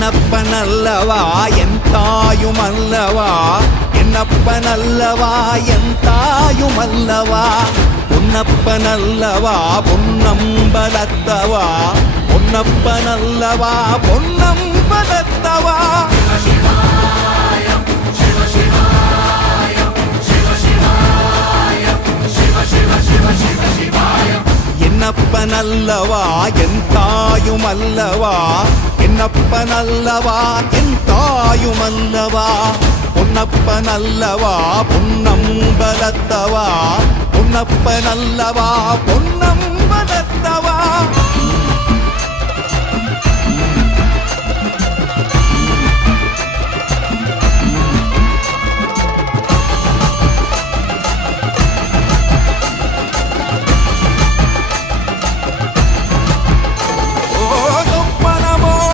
என்னப்பனல்லவா என் தாயுமல்லவா, என்னப்பனல்லவா என் தாயுமல்லவா, பொன்னப்பனல்லவா பொன்னம்பலத்தவா, பொன்னப்பனல்லவா பொன்னம்பலத்தவா. என்னப்பனல்லவா என் தாயுமல்லவா, என்னப்பனல்லவா என் தாயுமல்லவா, பொன்னப்பனல்லவா பொன்னம்பலத்தவா, பொன்னப்பனல்லவா பொன்னம்பலத்தவா.